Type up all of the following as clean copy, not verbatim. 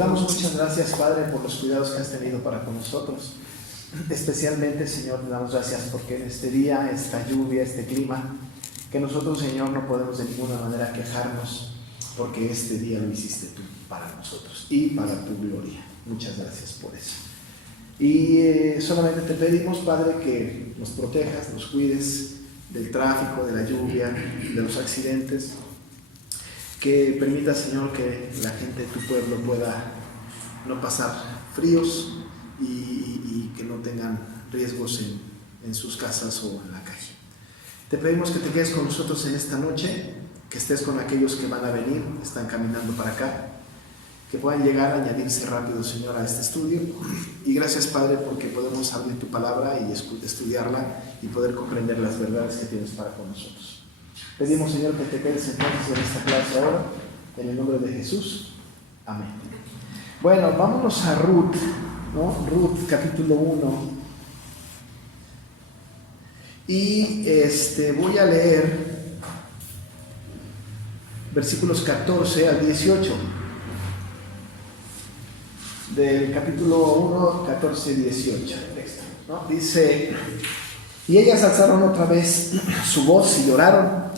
damos muchas gracias, Padre, por los cuidados que has tenido para con nosotros. Especialmente, Señor, te damos gracias porque en este día, esta lluvia, este clima, que nosotros, Señor, no podemos de ninguna manera quejarnos, porque este día lo hiciste tú para nosotros y para tu gloria. Muchas gracias por eso. Y solamente te pedimos, Padre, que nos protejas, nos cuides del tráfico, de la lluvia, de los accidentes, que permita, Señor, que la gente de tu pueblo pueda no pasar fríos y que no tengan riesgos en sus casas o en la calle. Te pedimos que te quedes con nosotros en esta noche, que estés con aquellos que van a venir, están caminando para acá, que puedan llegar a añadirse rápido, Señor, a este estudio. Y gracias, Padre, porque podemos abrir tu palabra y estudiarla y poder comprender las verdades que tienes para con nosotros. Pedimos, Señor, que te quedes entonces en esta clase ahora, en el nombre de Jesús. Amén. Bueno, vámonos a Ruth, ¿no? Ruth, capítulo 1. Y voy a leer versículos 14 al 18. Del capítulo 1, 14 y 18. ¿No? Dice: y ellas alzaron otra vez su voz y lloraron.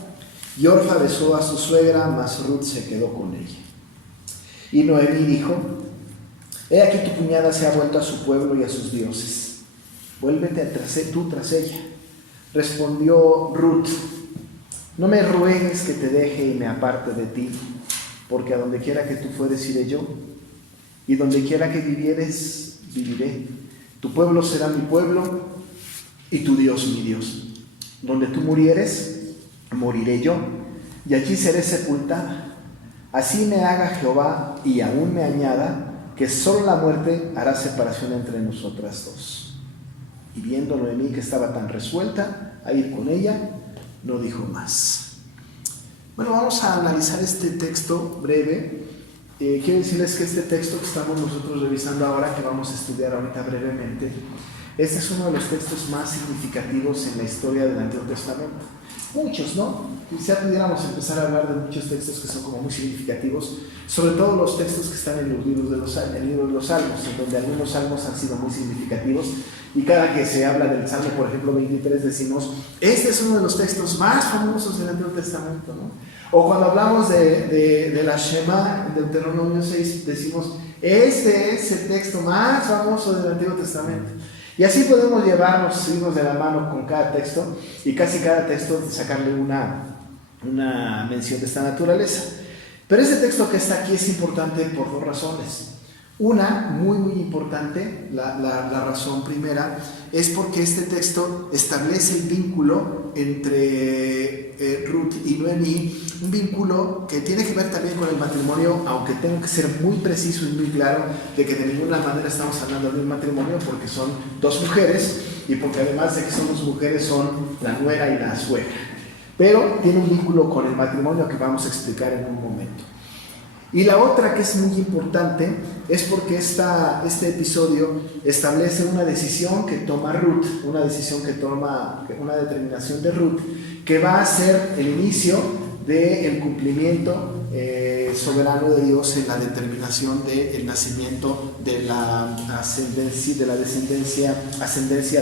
Y Orfa besó a su suegra, mas Ruth se quedó con ella. Y Noemí dijo: he aquí tu cuñada se ha vuelto a su pueblo y a sus dioses. Vuélvete tú tras ella. Respondió Ruth: no me ruegues que te deje y me aparte de ti, porque a donde quiera que tú fueres iré yo, y donde quiera que vivieres, viviré. Tu pueblo será mi pueblo, y tu Dios mi Dios. Donde tú murieres, moriré yo, y allí seré sepultada. Así me haga Jehová, y aún me añada, que solo la muerte hará separación entre nosotras dos. Y viendo Noemí que estaba tan resuelta a ir con ella, no dijo más. Bueno, vamos a analizar este texto breve. Quiero decirles que este texto que estamos nosotros revisando ahora, que vamos a estudiar ahorita brevemente, este es uno de los textos más significativos en la historia del Antiguo Testamento. Muchos, ¿no? Quizá pudiéramos empezar a hablar de muchos textos que son como muy significativos, sobre todo los textos que están en los libros de el libro de los Salmos, en donde algunos salmos han sido muy significativos, y cada que se habla del Salmo, por ejemplo, 23, decimos: este es uno de los textos más famosos del Antiguo Testamento, ¿no? O cuando hablamos de la Shema, en Deuteronomio 6, decimos: este es el texto más famoso del Antiguo Testamento. Y así podemos irnos de la mano con cada texto, y casi cada texto sacarle una mención de esta naturaleza. Pero este texto que está aquí es importante por dos razones. Una, muy muy importante, la razón primera, es porque este texto establece el vínculo entre Ruth y Noemí, un vínculo que tiene que ver también con el matrimonio, aunque tengo que ser muy preciso y muy claro de que de ninguna manera estamos hablando de un matrimonio, porque son dos mujeres, y porque además de que son dos mujeres, son la nuera y la suegra. Pero tiene un vínculo con el matrimonio que vamos a explicar en un momento. Y la otra, que es muy importante, es porque este episodio establece una decisión que toma Ruth, una determinación de Ruth, que va a ser el inicio del cumplimiento soberano de Dios en la determinación del nacimiento de la ascendencia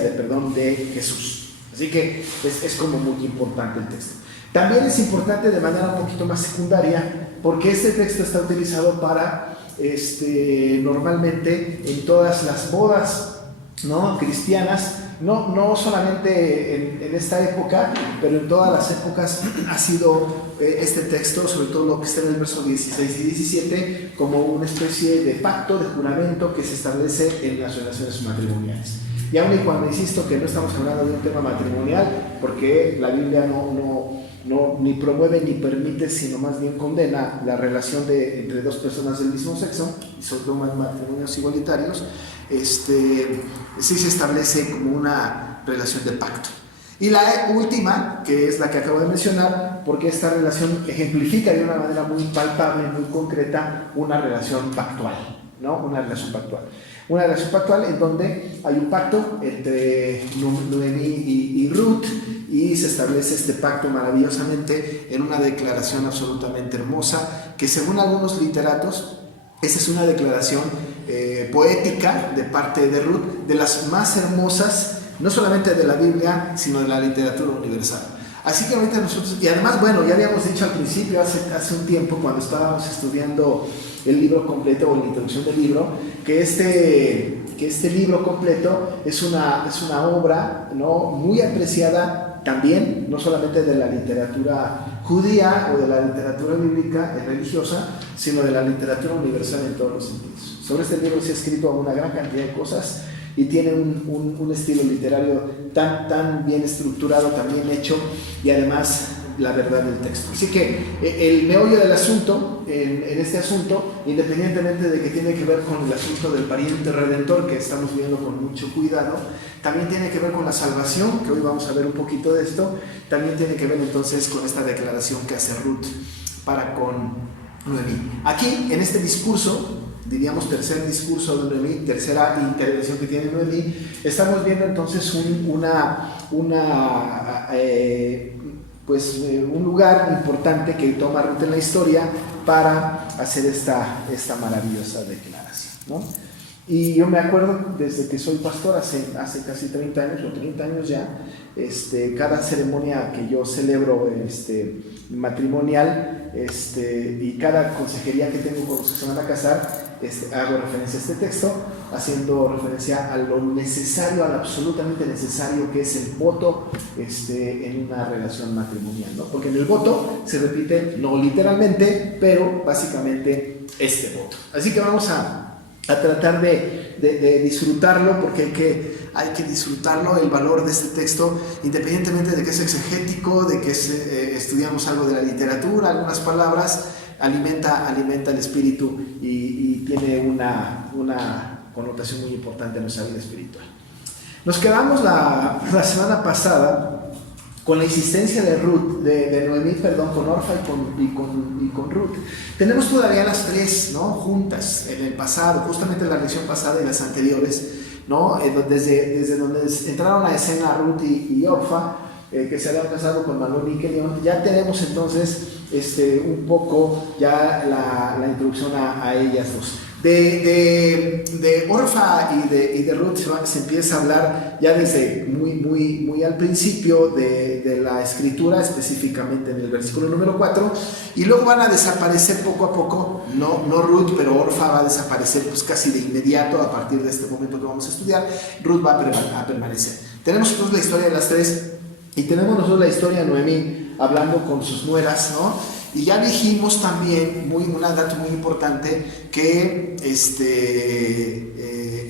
de Jesús. Así que es como muy importante el texto. También es importante de manera un poquito más secundaria, porque este texto está utilizado para, normalmente en todas las bodas, ¿no?, cristianas, no solamente en esta época, pero en todas las épocas ha sido este texto, sobre todo lo que está en el verso 16 y 17, como una especie de pacto, de juramento que se establece en las relaciones matrimoniales. Y aun y cuando insisto que no estamos hablando de un tema matrimonial, porque la Biblia no ni promueve ni permite, sino más bien condena la relación entre dos personas del mismo sexo, y sobre todo matrimonios igualitarios, sí se establece como una relación de pacto. Y la última, que es la que acabo de mencionar, porque esta relación ejemplifica de una manera muy palpable, muy concreta, una relación pactual, ¿no? Una relación pactual en donde hay un pacto entre Noemí y Ruth, y se establece este pacto maravillosamente en una declaración absolutamente hermosa, que según algunos literatos Esa es una declaración poética de parte de Ruth, de las más hermosas, no solamente de la Biblia, sino de la literatura universal. Así que ahorita nosotros, y además, bueno, ya habíamos dicho al principio, hace un tiempo, cuando estábamos estudiando el libro completo o la introducción del libro, que este libro completo es una obra, ¿no?, muy apreciada también, no solamente de la literatura judía o de la literatura bíblica religiosa, sino de la literatura universal en todos los sentidos. Sobre este libro se ha escrito una gran cantidad de cosas y tiene un estilo literario tan bien estructurado, tan bien hecho, y además la verdad del texto. Así que el meollo del asunto, en este asunto, independientemente de que tiene que ver con el asunto del pariente redentor, que estamos viendo con mucho cuidado, también tiene que ver con la salvación, que hoy vamos a ver un poquito de esto, también tiene que ver entonces con esta declaración que hace Ruth para con Noemí. Aquí, en este discurso, diríamos tercer discurso de Noemí, tercera intervención que tiene Noemí, estamos viendo entonces un lugar importante que toma Ruth en la historia para hacer esta maravillosa declaración, ¿no? Y yo me acuerdo desde que soy pastor, hace casi 30 años o 30 años ya, cada ceremonia que yo celebro matrimonial, y cada consejería que tengo con los que se van a casar, hago referencia a este texto, haciendo referencia a lo necesario, a lo absolutamente necesario que es el voto en una relación matrimonial, ¿no? Porque en el voto se repite, no literalmente, pero básicamente este voto. Así que vamos a tratar de disfrutarlo, porque hay que disfrutarlo, el valor de este texto, independientemente de que es exegético, de que estudiamos algo de la literatura, algunas palabras, alimenta el espíritu y tiene una connotación muy importante en nuestra vida espiritual. Nos quedamos la semana pasada con la insistencia de Noemí, con Orfa y con Ruth. Tenemos todavía las tres, ¿no?, juntas en el pasado, justamente la lección pasada y las anteriores, ¿no? Desde donde entraron a escena Ruth y Orfa, que se habían casado con Malón y Kelión. Ya tenemos entonces un poco ya la introducción a ellas dos. De Orfa y de Ruth se empieza a hablar ya desde muy al principio de la escritura, específicamente en el versículo número 4, y luego van a desaparecer poco a poco, no Ruth, pero Orfa va a desaparecer pues casi de inmediato a partir de este momento que vamos a estudiar. Ruth va a permanecer. Tenemos nosotros la historia de las tres y tenemos nosotros la historia de Noemí hablando con sus nueras, ¿no? Y ya dijimos también, un dato muy importante, que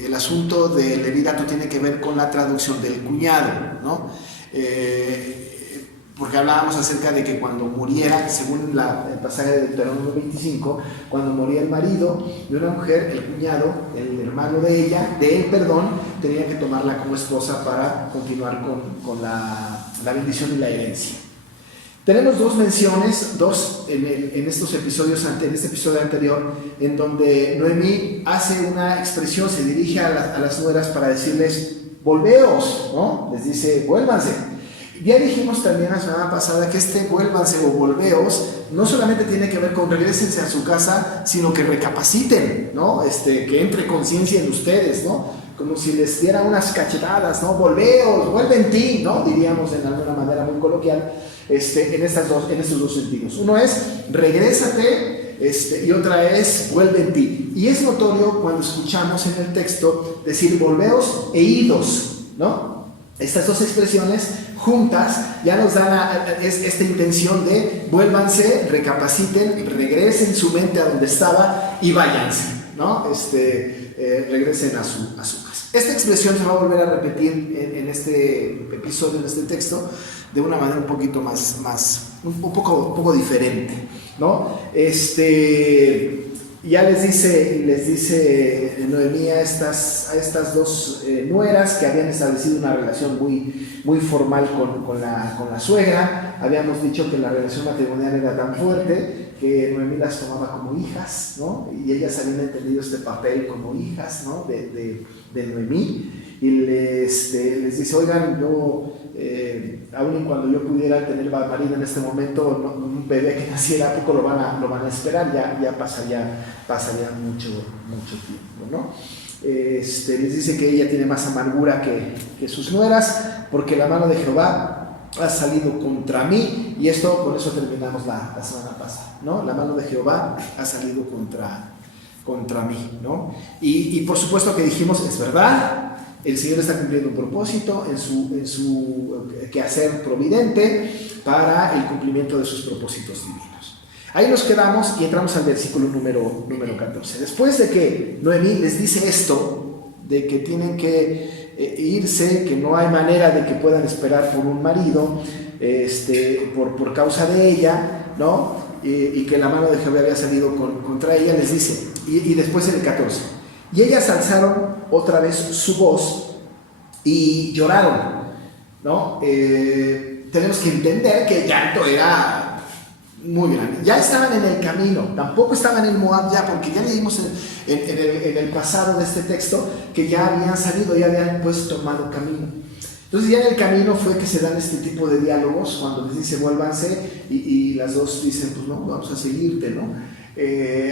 el asunto del levirato tiene que ver con la traducción del cuñado, ¿no? Porque hablábamos acerca de que cuando muriera, según el pasaje de Deuteronomio 25, cuando moría el marido de una mujer, el cuñado, el hermano de él, tenía que tomarla como esposa para continuar con la bendición y la herencia. Tenemos dos menciones, en estos episodios, en este episodio anterior, en donde Noemí hace una expresión, se dirige a las nueras para decirles, volveos, ¿no? Les dice, vuélvanse. Ya dijimos también la semana pasada que vuélvanse o volveos no solamente tiene que ver con regrésense a su casa, sino que recapaciten, ¿no? Que entre conciencia en ustedes, ¿no? Como si les diera unas cachetadas, ¿no? Volveos, vuelve en ti, ¿no? Diríamos en alguna manera muy coloquial, en estos dos sentidos. Uno es regrésate, y otra es vuelve en ti. Y es notorio cuando escuchamos en el texto decir volveos e idos, ¿no? Estas dos expresiones juntas ya nos dan esta intención de vuélvanse, recapaciten, regresen su mente a donde estaba y váyanse, ¿no? Regresen a su casa. Esta expresión se va a volver a repetir en este episodio, en este texto, de una manera un poquito un poco diferente, ¿no? Ya les dice Noemí a estas dos nueras que habían establecido una relación muy formal con la suegra. Habíamos dicho que la relación matrimonial era tan fuerte que Noemí las tomaba como hijas, ¿no? Y ellas habían entendido este papel como hijas, ¿no? de Noemí, y les dice, oigan, yo Aún y cuando yo pudiera tener marido en este momento, no, un bebé que naciera, poco lo van a esperar, ya pasaría mucho tiempo, ¿no? Les dice que ella tiene más amargura que sus nueras, porque la mano de Jehová ha salido contra mí, y con eso terminamos la semana pasada, ¿no? La mano de Jehová ha salido contra mí, ¿no? Y por supuesto que dijimos, es verdad, el Señor está cumpliendo un propósito en su quehacer providente para el cumplimiento de sus propósitos divinos. Ahí nos quedamos y entramos al versículo número 14. Después de que Noemí les dice esto, de que tienen que irse, que no hay manera de que puedan esperar por un marido, por causa de ella, ¿no? Y que la mano de Jehová había salido contra ella, les dice, y después en el 14, y ellas alzaron otra vez su voz y lloraron, ¿no? Tenemos que entender que el llanto era muy grande. Ya estaban en el camino, tampoco estaban en Moab ya, porque ya leímos en el pasado de este texto que ya habían salido, ya habían pues tomado camino. Entonces ya en el camino fue que se dan este tipo de diálogos, cuando les dice vuélvanse, y las dos dicen, pues no, vamos a seguirte, ¿no?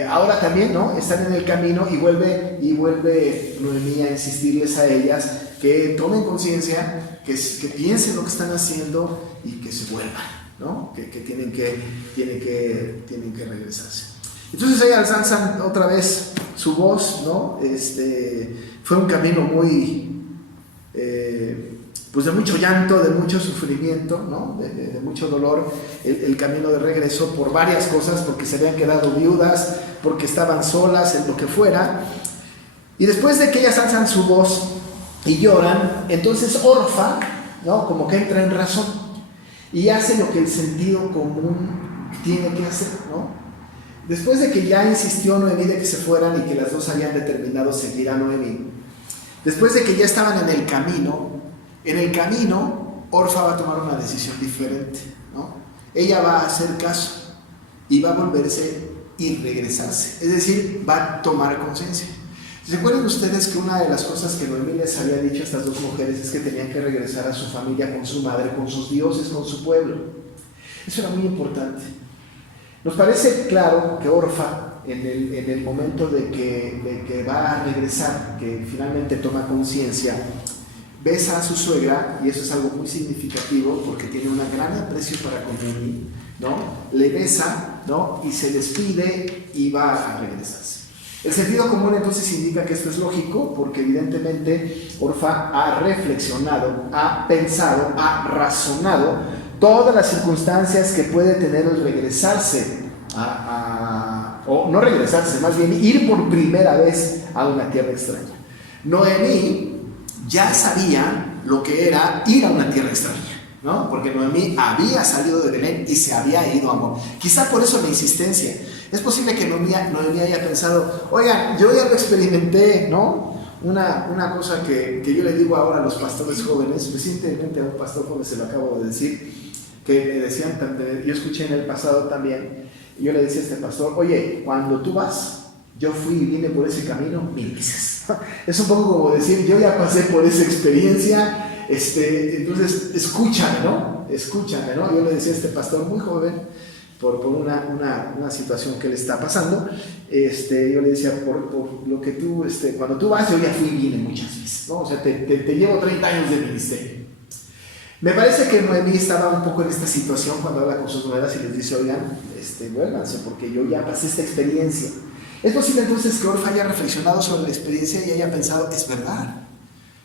Ahora también, ¿no? Están en el camino y vuelve Noemí a insistirles a ellas que tomen conciencia, que piensen lo que están haciendo y que se vuelvan, ¿no? Que tienen que regresarse. Entonces ellas alzan otra vez su voz, ¿no? Fue un camino muy pues de mucho llanto, de mucho sufrimiento, ¿no? de mucho dolor, el camino de regreso, por varias cosas, porque se habían quedado viudas, porque estaban solas, en lo que fuera. Y después de que ellas alzan su voz y lloran, entonces Orfa, ¿no? Como que entra en razón y hace lo que el sentido común tiene que hacer, ¿no? Después de que ya insistió Noemí de que se fueran y que las dos habían determinado seguir a Noemí, después de que ya estaban en el camino, Orfa va a tomar una decisión diferente, ¿no? Ella va a hacer caso y va a volverse y regresarse, es decir, va a tomar conciencia. ¿Recuerdan ustedes que una de las cosas que Noemí les había dicho a estas dos mujeres es que tenían que regresar a su familia, con su madre, con sus dioses, con su pueblo? Eso era muy importante. Nos parece claro que Orfa, en el momento de que va a regresar, que finalmente toma conciencia, besa a su suegra, y eso es algo muy significativo porque tiene un gran aprecio para con Noemí, ¿no? Le besa, ¿no? Y se despide y va a regresarse. El sentido común entonces indica que esto es lógico, porque evidentemente Orfa ha reflexionado, ha pensado, ha razonado todas las circunstancias que puede tener el regresarse o no regresarse, más bien ir por primera vez a una tierra extraña. Noemí ya sabía lo que era ir a una tierra extraña, ¿no? Porque Noemí había salido de Belén y se había ido a Moab. Quizá por eso la insistencia. Es posible que Noemí haya pensado, oigan, yo ya lo experimenté, ¿no? Una cosa que yo le digo ahora a los pastores jóvenes, recientemente a un pastor joven se lo acabo de decir, que me decían, yo escuché en el pasado también, y yo le decía a este pastor, oye, cuando tú vas, yo fui y vine por ese camino 1000 veces. Es un poco como decir, yo ya pasé por esa experiencia, entonces escúchame, ¿no? Yo le decía a este pastor muy joven, por una situación que le está pasando, yo le decía, por lo que tú, cuando tú vas, yo ya fui y vine muchas veces, ¿no? O sea, te llevo 30 años de ministerio. Me parece que Noemí estaba un poco en esta situación cuando habla con sus nueras y les dice, oigan, vuélvanse, porque yo ya pasé esta experiencia. Es posible entonces que Orfa haya reflexionado sobre la experiencia y haya pensado, es verdad,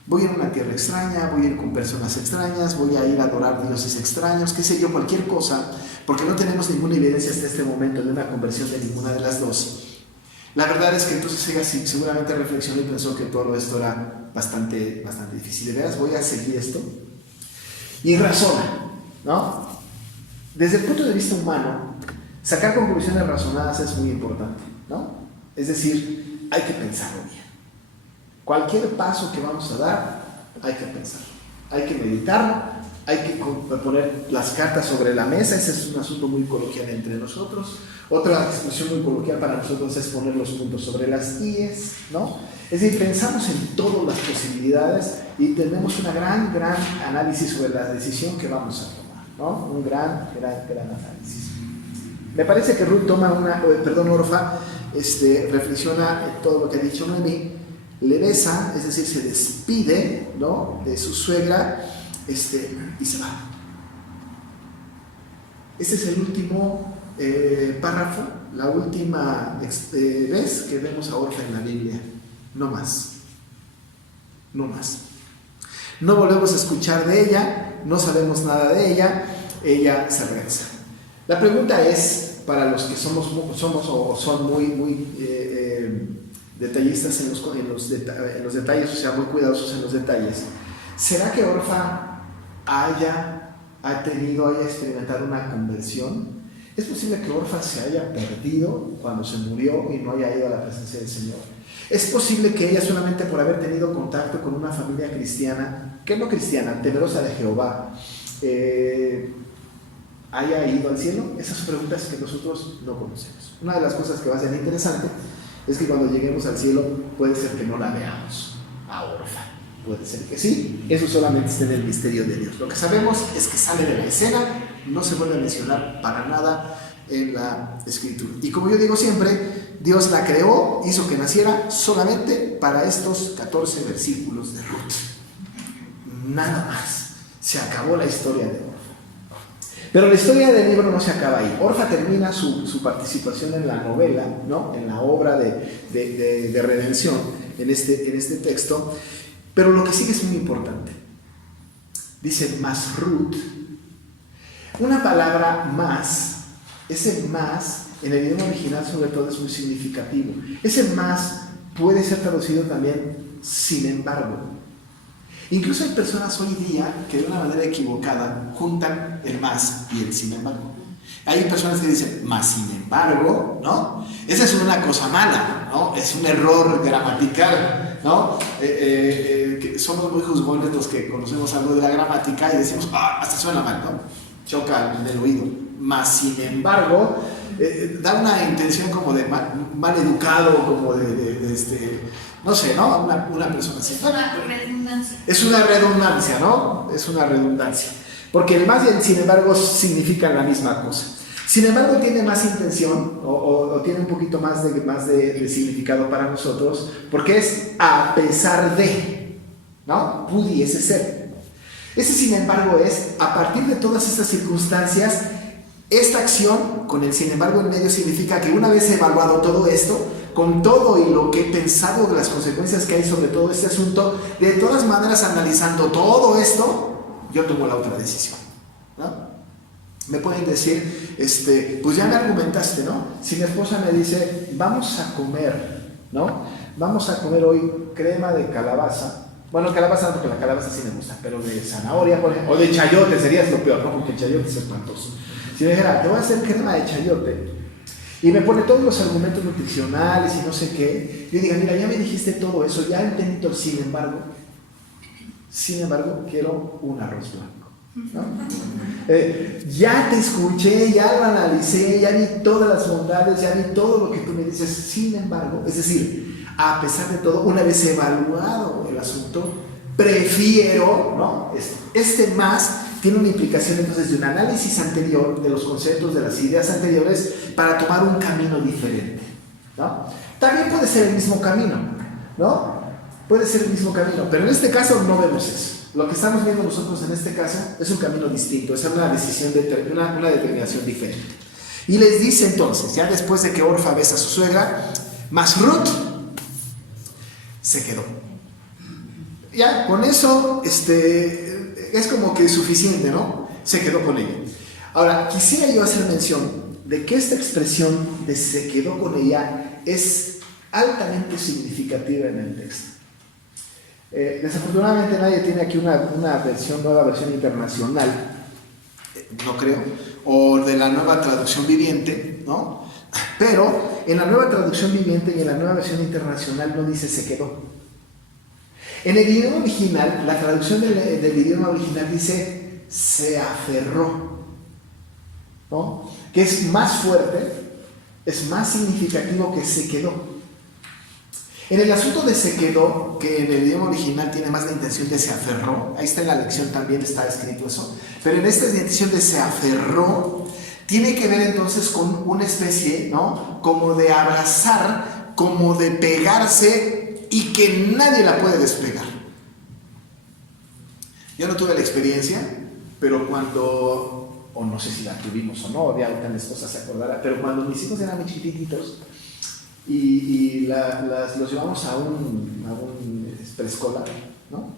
voy a ir a una tierra extraña, voy a ir con personas extrañas, voy a ir a adorar dioses extraños, qué sé yo, cualquier cosa, porque no tenemos ninguna evidencia hasta este momento de una conversión de ninguna de las dos. La verdad es que entonces ella seguramente reflexionó y pensó que todo esto era bastante difícil. De veras, voy a seguir esto. Y razona, ¿no? Desde el punto de vista humano, sacar conclusiones razonadas es muy importante, ¿no? Es decir, hay que pensarlo bien. Cualquier paso que vamos a dar, hay que pensarlo, hay que meditarlo, hay que poner las cartas sobre la mesa. Ese es un asunto muy coloquial entre nosotros. Otra expresión muy coloquial para nosotros es poner los puntos sobre las íes, ¿no? Es decir, pensamos en todas las posibilidades y tenemos una gran análisis sobre la decisión que vamos a tomar, ¿no? Un gran análisis. Me parece que Ruth toma Orfa, reflexiona en todo lo que ha dicho Noemí, le besa, es decir, se despide, ¿no?, de su suegra, y se va. Ese es el último párrafo, la última vez que vemos a Orfa en la Biblia. No más. No volvemos a escuchar de ella, no sabemos nada de ella, ella se regresa. La pregunta es, para los que somos o son muy detallistas en los detalles, o sea, muy cuidadosos en los detalles, ¿será que Orfa haya experimentado una conversión? ¿Es posible que Orfa se haya perdido cuando se murió y no haya ido a la presencia del Señor? ¿Es posible que ella, solamente por haber tenido contacto con una familia cristiana, que no cristiana, temerosa de Jehová, haya ido al cielo? Esas son preguntas que nosotros no conocemos. Una de las cosas que va a ser interesante es que cuando lleguemos al cielo puede ser que no la veamos a Orfa, puede ser que sí. Eso solamente está en el misterio de Dios. Lo que sabemos es que sale de la escena, no se vuelve a mencionar para nada en la Escritura. Y como yo digo siempre, Dios la creó, hizo que naciera solamente para estos 14 versículos de Ruth. Nada más. Se acabó la historia de Orfa. Pero la historia del libro no se acaba ahí. Orfa termina su participación en la novela, ¿no?, en la obra de redención, en este texto. Pero lo que sigue es muy importante. Dice más Ruth. Una palabra más, ese más en el idioma original sobre todo es muy significativo. Ese más puede ser traducido también sin embargo. Incluso hay personas hoy día que de una manera equivocada juntan el más y el sin embargo. Hay personas que dicen más sin embargo, ¿no? Esa es una cosa mala, ¿no? Es un error gramatical, ¿no? Que somos muy juzgones los que conocemos algo de la gramática y decimos, hasta suena mal, ¿no? Choca en el oído. Más sin embargo, da una intención como de mal educado, como no sé, ¿no? Una persona así. Es una redundancia, ¿no? Es una redundancia. Porque el más y el sin embargo significan la misma cosa. Sin embargo, tiene más intención o tiene un poquito más de significado para nosotros, porque es a pesar de, ¿no? Pudiese ser. Ese sin embargo es, a partir de todas estas circunstancias, esta acción con el sin embargo en medio significa que una vez evaluado todo esto, con todo y lo que he pensado de las consecuencias que hay sobre todo este asunto, de todas maneras analizando todo esto, yo tomo la otra decisión, ¿no? Me pueden decir, pues ya me argumentaste, ¿no? Si mi esposa me dice, vamos a comer, ¿no? Vamos a comer hoy crema de calabaza. Bueno, calabaza no, porque la calabaza sí me gusta, pero de zanahoria, por ejemplo, o de chayote sería lo peor, ¿no? Porque el chayote es espantoso. Si me dijera, te voy a hacer crema de chayote, y me pone todos los argumentos nutricionales y no sé qué, yo digo, mira, ya me dijiste todo eso, ya entendí todo, sin embargo, quiero un arroz blanco, ¿no? Ya te escuché, ya lo analicé, ya vi todas las bondades, ya vi todo lo que tú me dices, sin embargo, es decir, a pesar de todo, una vez evaluado el asunto, prefiero, ¿no? Este más tiene una implicación entonces de un análisis anterior de los conceptos, de las ideas anteriores, para tomar un camino diferente, ¿no? También puede ser el mismo camino, ¿no? Puede ser el mismo camino, pero en este caso no vemos eso. Lo que estamos viendo nosotros en este caso es un camino distinto, es una decisión, una determinación diferente. Y les dice entonces, ya después de que Orfa besa a su suegra, más Ruth se quedó. Ya, con eso, es como que suficiente, ¿no? Se quedó con ella. Ahora, quisiera yo hacer mención de que esta expresión de se quedó con ella es altamente significativa en el texto. Desafortunadamente nadie tiene aquí una nueva versión internacional, no creo, o de la nueva traducción viviente, ¿no? Pero en la nueva traducción viviente y en la nueva versión internacional no dice se quedó. En el idioma original, la traducción del idioma original dice se aferró, ¿no? Que es más fuerte, es más significativo que se quedó. En el asunto de se quedó, que en el idioma original tiene más la intención de se aferró, ahí está en la lección también está escrito eso, pero en esta intención de se aferró, tiene que ver entonces con una especie, ¿no? Como de abrazar, como de pegarse y que nadie la puede despegar. Yo no tuve la experiencia, pero cuando, o no sé si la tuvimos o no, ya ahorita mi esposa se acordará, pero cuando mis hijos eran muy chiquititos los llevamos a un preescolar, ¿no?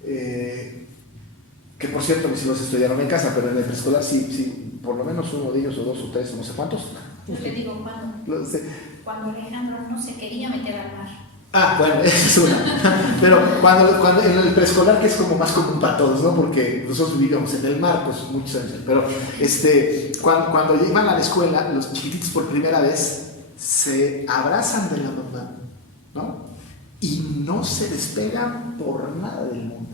Que por cierto mis hijos estudiaron en casa, pero en el preescolar sí, por lo menos uno de ellos o dos o tres, no sé cuántos. Yo te digo cuando Alejandro no se quería meter al mar. Bueno, esa es una. Pero cuando en el preescolar, que es como más común para todos, ¿no? Porque nosotros vivíamos en el mar, pues muchos años. Pero cuando iban a la escuela, los chiquititos por primera vez se abrazan de la mamá, ¿no? Y no se despegan por nada del mundo.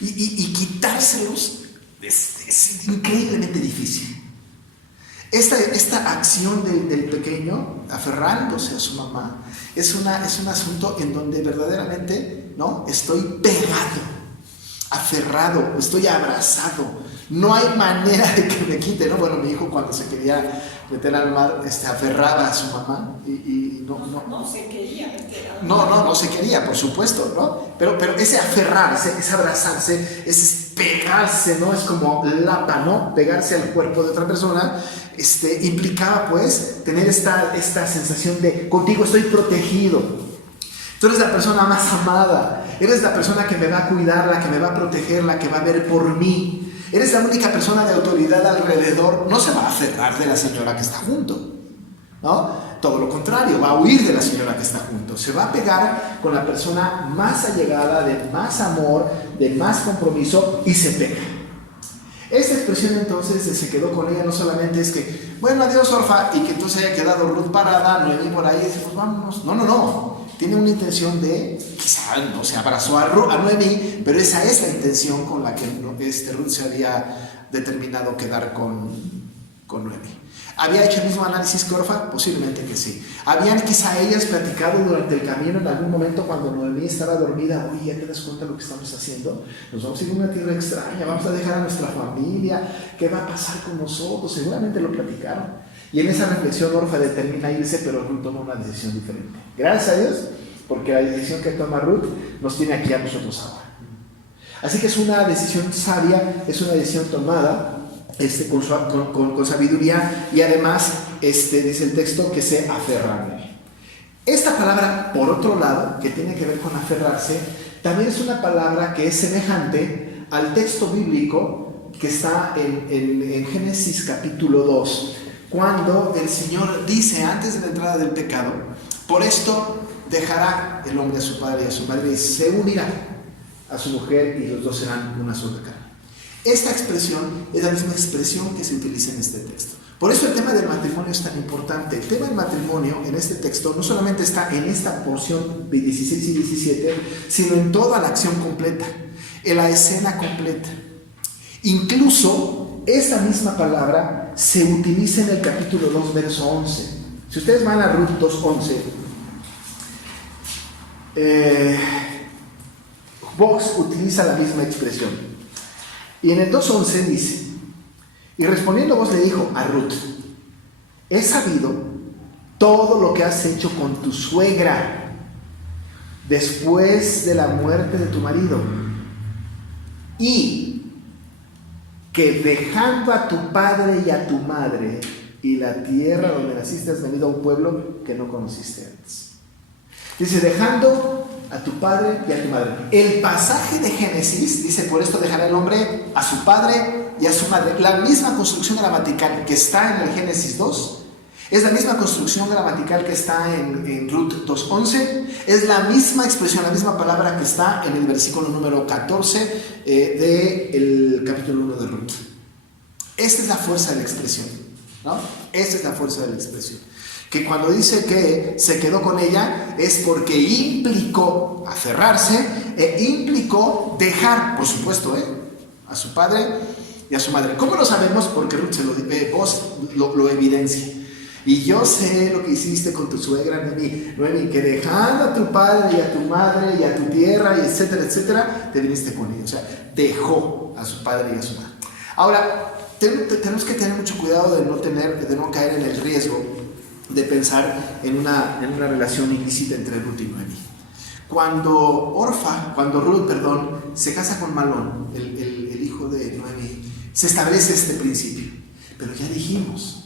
Y quitárselos es increíblemente difícil. Esta acción del pequeño aferrándose a su mamá es un asunto en donde verdaderamente, ¿no? Estoy pegado, aferrado, estoy abrazado. No hay manera de que me quite, ¿no? Bueno, mi hijo cuando se quería meter al mar, aferraba a su mamá y no se quería meter al mar. No se quería, por supuesto, ¿no? Pero ese aferrarse, ese abrazarse, ese pegarse, ¿no? Es como lapa, ¿no? Pegarse al cuerpo de otra persona, implicaba pues tener esta sensación de contigo estoy protegido. Tú eres la persona más amada, eres la persona que me va a cuidar, la que me va a proteger, la que va a ver por mí. Eres la única persona de autoridad alrededor. No se va a aferrar de la señora que está junto, ¿no? Todo lo contrario, va a huir de la señora que está junto. Se va a pegar con la persona más allegada, de más amor, de más compromiso, y se pega. Esta expresión entonces de se quedó con ella no solamente es que, bueno, adiós Orfa, y que entonces haya quedado Ruth parada, Noemí por ahí, y dice, pues vámonos. No. Tiene una intención de, quizá no se abrazó a Noemí, pero esa es la intención con la que Ruth se había determinado quedar con Noemí. ¿Había hecho el mismo análisis que Orfa? Posiblemente que sí. ¿Habían quizá ellas platicado durante el camino en algún momento cuando Noemí estaba dormida? Oye, ¿ya te das cuenta de lo que estamos haciendo? Nos vamos a ir a una tierra extraña, vamos a dejar a nuestra familia, ¿qué va a pasar con nosotros? Seguramente lo platicaron. Y en esa reflexión Orfa determina irse, pero Ruth toma una decisión diferente. Gracias a Dios, porque la decisión que toma Ruth nos tiene aquí a nosotros ahora. Así que es una decisión sabia, es una decisión tomada con sabiduría, y además dice el texto que se aferra. Esta palabra, por otro lado, que tiene que ver con aferrarse, también es una palabra que es semejante al texto bíblico que está en Génesis capítulo 2, cuando el Señor dice antes de la entrada del pecado, por esto dejará el hombre a su padre y a su madre y se unirá a su mujer y los dos serán una sola carne. Esta expresión es la misma expresión que se utiliza en este texto. Por eso el tema del matrimonio es tan importante. El tema del matrimonio en este texto no solamente está en esta porción de 16 y 17, sino en toda la acción completa, en la escena completa. Incluso esta misma palabra se utiliza en el capítulo 2, verso 11. Si ustedes van a Ruth 2:11, Boaz utiliza la misma expresión. Y en el 2:11 dice, y respondiendo Boaz le dijo a Ruth, he sabido todo lo que has hecho con tu suegra después de la muerte de tu marido, y que dejando a tu padre y a tu madre y la tierra donde naciste has venido a un pueblo que no conociste antes. Dice, dejando a tu padre y a tu madre. El pasaje de Génesis dice, por esto dejará el hombre a su padre y a su madre. La misma construcción gramatical que está en el Génesis 2 es la misma construcción gramatical que está en Ruth 2:11. Es la misma expresión, la misma palabra que está en el versículo número 14 del capítulo 1 de Ruth. Esta es la fuerza de la expresión, ¿no? Esta es la fuerza de la expresión. Que cuando dice que se quedó con ella es porque implicó aferrarse e implicó dejar, por supuesto, a su padre y a su madre. ¿Cómo lo sabemos? Porque Ruth Boaz lo evidencia. Y yo sé lo que hiciste con tu suegra Noemi, que dejando a tu padre y a tu madre y a tu tierra, y etcétera, etcétera, te viniste con ellos. O sea, dejó a su padre y a su madre. Ahora, tenemos que tener mucho cuidado de no caer en el riesgo de pensar en una relación ilícita entre Ruth y Noemi. Cuando Ruth, se casa con Malón, el hijo de Noemi, se establece este principio. Pero ya dijimos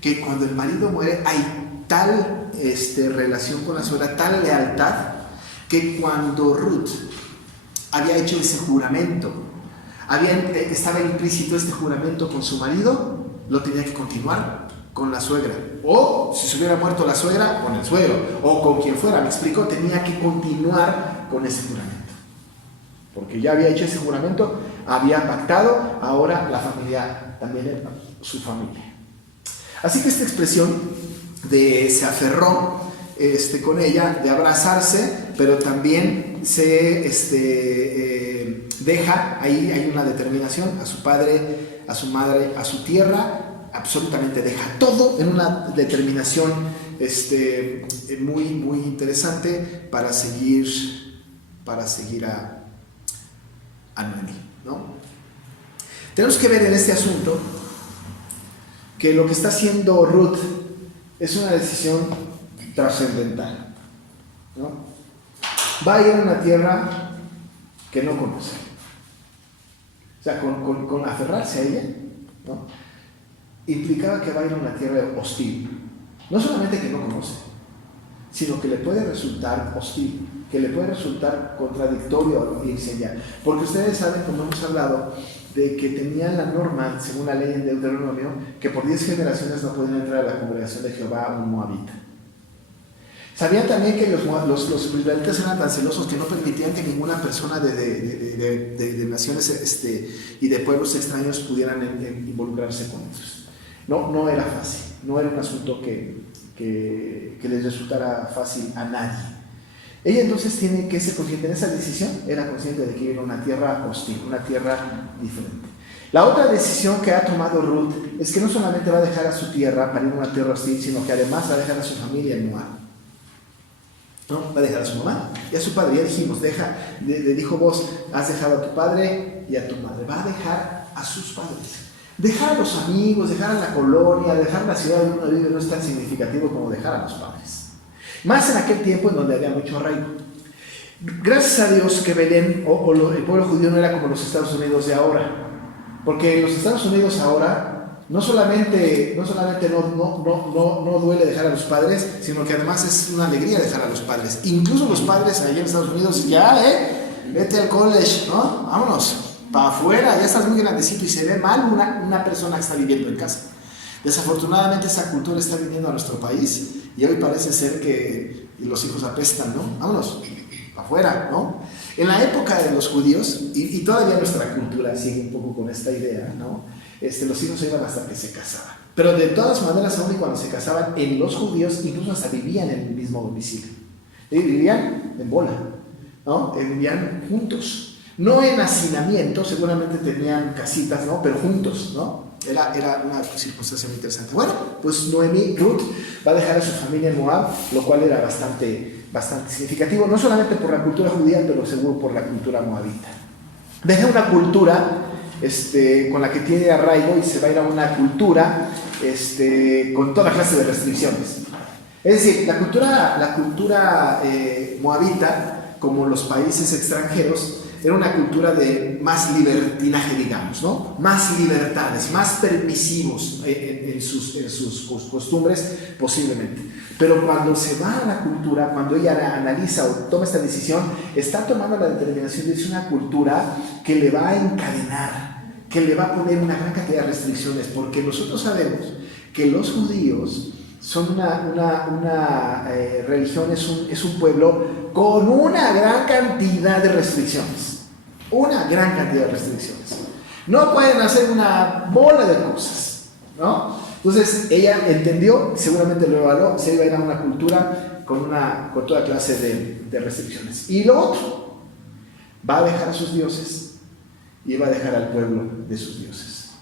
que cuando el marido muere hay tal relación con la suegra, tal lealtad, que cuando Ruth había hecho ese juramento, estaba implícito este juramento con su marido, lo tenía que continuar con la suegra, o si se hubiera muerto la suegra, con el suegro, o con quien fuera, me explico, tenía que continuar con ese juramento, porque ya había hecho ese juramento, había pactado, ahora la familia también era su familia. Así que esta expresión de se aferró con ella, de abrazarse, pero también se deja, ahí hay una determinación, a su padre, a su madre, a su tierra, absolutamente deja todo en una determinación muy, muy interesante para seguir a Noemi, ¿no? Tenemos que ver en este asunto que lo que está haciendo Ruth es una decisión trascendental, ¿no? Va a ir a una tierra que no conoce. O sea, con aferrarse a ella, ¿no? Implicaba que va a ir a una tierra hostil. No solamente que no conoce, sino que le puede resultar hostil, que le puede resultar contradictorio irse allá. Porque ustedes saben, como hemos hablado, de que tenían la norma, según la ley en Deuteronomio, que por 10 generaciones no podían entrar a la congregación de Jehová un moabita. Sabían también que los israelitas eran tan celosos que no permitían que ninguna persona de naciones y de pueblos extraños pudieran involucrarse con ellos. No era fácil, no era un asunto que les resultara fácil a nadie. Ella entonces tiene que ser consciente en esa decisión, era consciente de que iba a una tierra hostil, una tierra diferente. La otra decisión que ha tomado Ruth es que no solamente va a dejar a su tierra para ir a una tierra hostil, sino que además va a dejar a su familia en Moab. ¿No? Va a dejar a su mamá y a su padre. Ya dijimos, le dijo vos, has dejado a tu padre y a tu madre. Va a dejar a sus padres. Dejar a los amigos, dejar a la colonia, dejar la ciudad donde uno vive no es tan significativo como dejar a los padres. Más en aquel tiempo en donde había mucho arraigo. Gracias a Dios que Belén el pueblo judío no era como los Estados Unidos de ahora. Porque en los Estados Unidos ahora no solamente no duele dejar a los padres, sino que además es una alegría dejar a los padres. Incluso los padres allá en Estados Unidos, vete al college, ¿no? Vámonos, para afuera, ya estás muy grandecito y se ve mal una persona que está viviendo en casa. Desafortunadamente esa cultura está viniendo a nuestro país y hoy parece ser que los hijos apestan, ¿no? Vámonos, para afuera, ¿no? En la época de los judíos, y todavía nuestra cultura sigue un poco con esta idea, ¿no? Los hijos se iban hasta que se casaban. Pero de todas maneras, aún y cuando se casaban, en los judíos incluso hasta vivían en el mismo domicilio. Vivían en bola, ¿no? Vivían juntos. No en hacinamiento, seguramente tenían casitas, ¿no? Pero juntos, ¿no? Era una circunstancia muy interesante. Bueno, pues Ruth va a dejar a su familia en Moab, lo cual era bastante significativo, no solamente por la cultura judía, pero seguro por la cultura moabita. Deja una cultura con la que tiene arraigo y se va a ir a una cultura con toda clase de restricciones. Es decir, la cultura moabita, como los países extranjeros, era una cultura de más libertinaje, digamos, ¿no? Más libertades, más permisivos en sus costumbres, posiblemente. Pero cuando se va a la cultura, cuando ella analiza o toma esta decisión, está tomando la determinación de ser una cultura que le va a encadenar, que le va a poner una gran cantidad de restricciones, porque nosotros sabemos que los judíos son una religión, es un pueblo con una gran cantidad de restricciones. Una gran cantidad de restricciones. No pueden hacer una bola de cosas, ¿no? Entonces ella entendió, seguramente lo evaluó, se iba a ir a una cultura con toda clase de restricciones. Y lo otro, va a dejar a sus dioses y va a dejar al pueblo de sus dioses.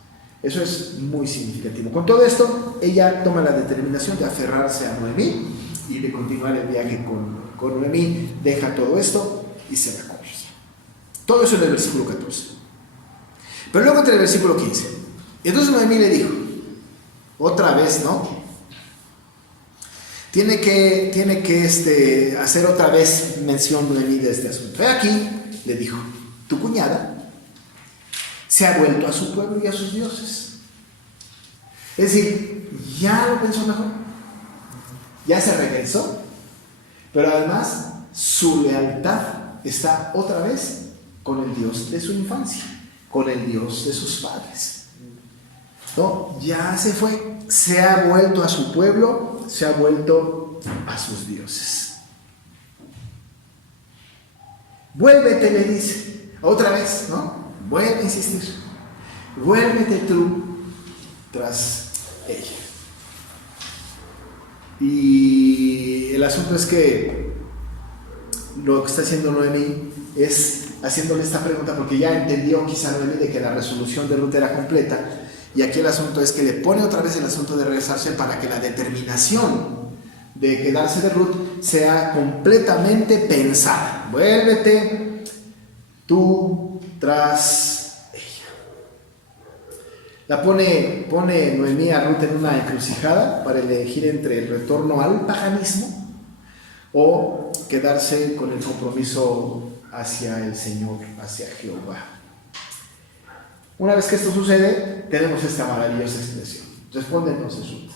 Eso es muy significativo. Con todo esto, ella toma la determinación de aferrarse a Noemí y de continuar el viaje con Noemí, deja todo esto y se va con ella. Todo eso en el versículo 14. Pero luego entra el versículo 15. Y entonces Noemí le dijo, otra vez, ¿no? Tiene que hacer otra vez mención Noemí de este asunto. He aquí, le dijo, tu cuñada se ha vuelto a su pueblo y a sus dioses. Es decir, ya lo pensó mejor, ya se regresó, pero además su lealtad está otra vez con el Dios de su infancia, con el Dios de sus padres. No, ya se fue, se ha vuelto a su pueblo, se ha vuelto a sus dioses. Vuélvete, le dice, otra vez, ¿no? Vuelve a insistir, vuélvete tú tras ella. Y el asunto es que lo que está haciendo Noemí es haciéndole esta pregunta porque ya entendió quizá Noemí de que la resolución de Ruth era completa, y aquí el asunto es que le pone otra vez el asunto de regresarse para que la determinación de quedarse de Ruth sea completamente pensada. Vuélvete tú tras ella. La pone Noemí a Ruth en una encrucijada para elegir entre el retorno al paganismo o quedarse con el compromiso hacia el Señor, hacia Jehová. Una vez que esto sucede, tenemos esta maravillosa expresión: respóndenos, Ruth.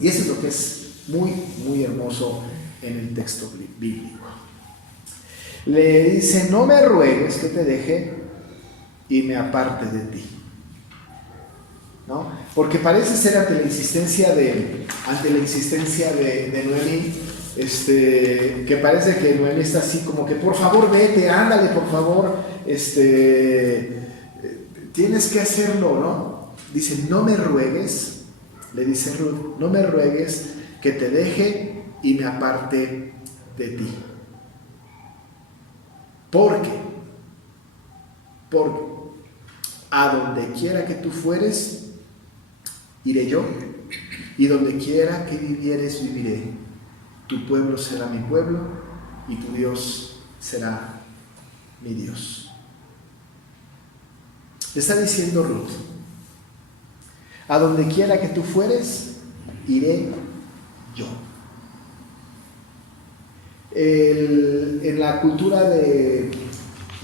Y eso es lo que es muy, muy hermoso en el texto bíblico. Le dice, no me ruegues que te deje y me aparte de ti, ¿no? Porque parece ser ante la insistencia de Noemí, que parece que Noemí está así como que por favor vete, ándale por favor, tienes que hacerlo, ¿no? Dice, no me ruegues, le dice Ruth, no me ruegues que te deje y me aparte de ti. Porque a donde quiera que tú fueres, iré yo, y donde quiera que vivieres, viviré. Tu pueblo será mi pueblo, y tu Dios será mi Dios. Le está diciendo Ruth, a donde quiera que tú fueres, iré yo. En la cultura de